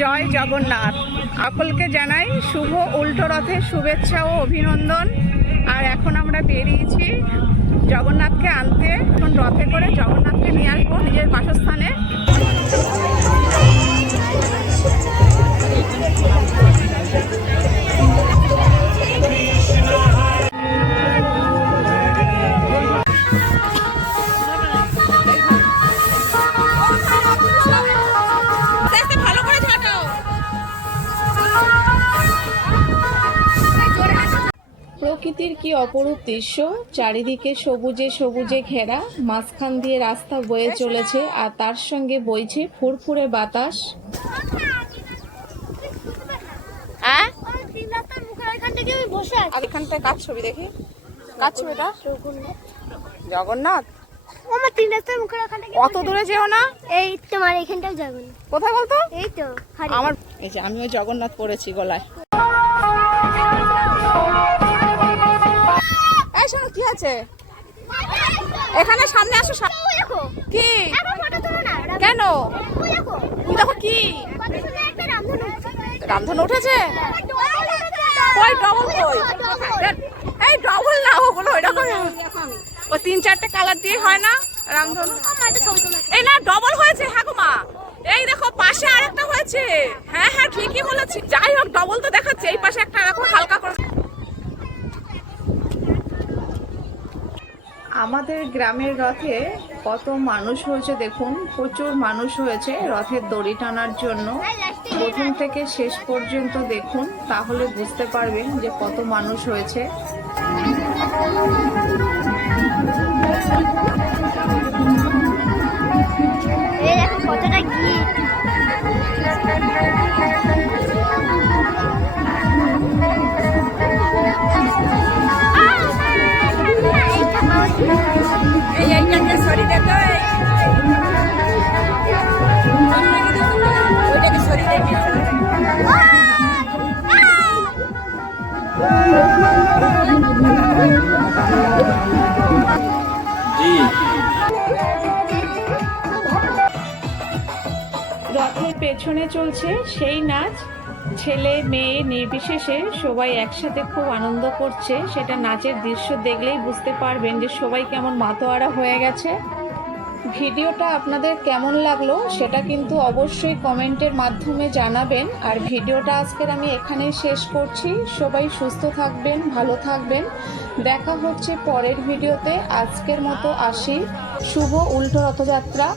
জয় জগন্নাথ। আকলকে জানাই শুভ উল্টো রথের শুভেচ্ছা ও অভিনন্দন। আর এখন আমরা বেরিয়েছি জগন্নাথকে আনতে। এখন রথে করে জগন্নাথকে প্রকৃতির কি অপরূপ দৃশ্য? চারিদিকে সবুজে সবুজে ঘেরা মাঝখান দিয়ে রাস্তা বয়ে চলেছে আর তার সঙ্গে বইছে ফুরফুরে বাতাস। হ্যাঁ আর এখানটায় কার ছবি দেখি? কার ছবি জগন্নাথ। আমার তিন রাস্তার মুখের ওখান অত দূরে যেও না। এই তোমার এখানটাও যাবে কোথায় বলতো? এই তো আমার এই যে আমিও জগন্নাথ পড়েছি গলায়। আছে? এখানে সামনে আসো কি? এখন ফটো তুলো না কেন? ওই দেখো। কি? রামধনু। উঠেছে? কই ডবল কই? এই ডবল না ওগুলো এরকম ও তিন চারটে কালার দিয়ে হয় না রামধনু? এই না ডবল হয়েছে হ্যাঁ গো মা। এই দেখো পাশে আরেকটা হয়েছে। হ্যাঁ হ্যাঁ ঠিকই বলেছি। যাই হোক ডবল তো দেখাচ্ছে। এই পাশে একটা দেখো হালকা করে আমাদের গ্রামের রথে কত মানুষ হয়েছে দেখুন, প্রচুর মানুষ হয়েছে রথের দড়ি টানার জন্য। প্রথম থেকে শেষ পর্যন্ত দেখুন, তাহলে বুঝতে পারবেন যে কত মানুষ হয়েছে। এই এইটাকে সরি দে তো ওইটাকে দে রথের পেছনে চলছে সেই নাচ। ছেলে, মেয়ে নির্বিশেষে সবাই একসাথে খুব আনন্দ করছে। সেটা নাচের দৃশ্য দেখলেই বুঝতে পারবেন যে সবাই কেমন মাতোয়ারা হয়ে গেছে। ভিডিওটা আপনাদের কেমন লাগল সেটা কিন্তু অবশ্যই কমেন্টের মাধ্যমে জানাবেন। আর ভিডিওটা আজকের আমি এখানেই শেষ করছি। সবাই সুস্থ থাকবেন, ভালো থাকবেন। দেখা হচ্ছে পরের ভিডিওতে। আজকের মতো আসি। শুভ উল্টো রথযাত্রা।